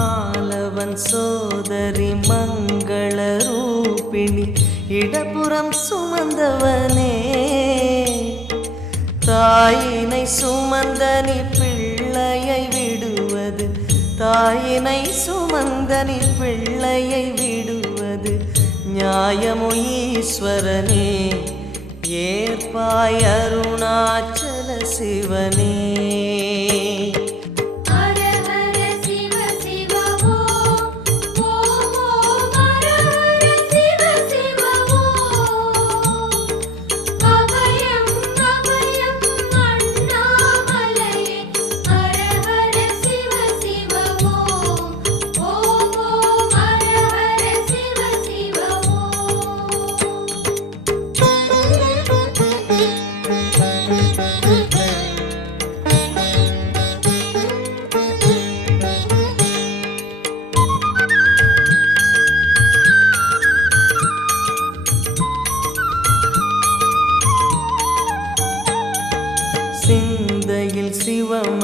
மாலவன் சோதரி மங்கள ரூபிணி இடப்புறம் சுமந்தவனே தாயினை சுமந்தனி பிள்ளையை விடுவது தாயினை சுமந்தனி பிள்ளையை விடுவது நியாயமோ ஈஸ்வரனே ஏற்பாய் அருணாச்சல சிவனே சிந்தையில் சிவம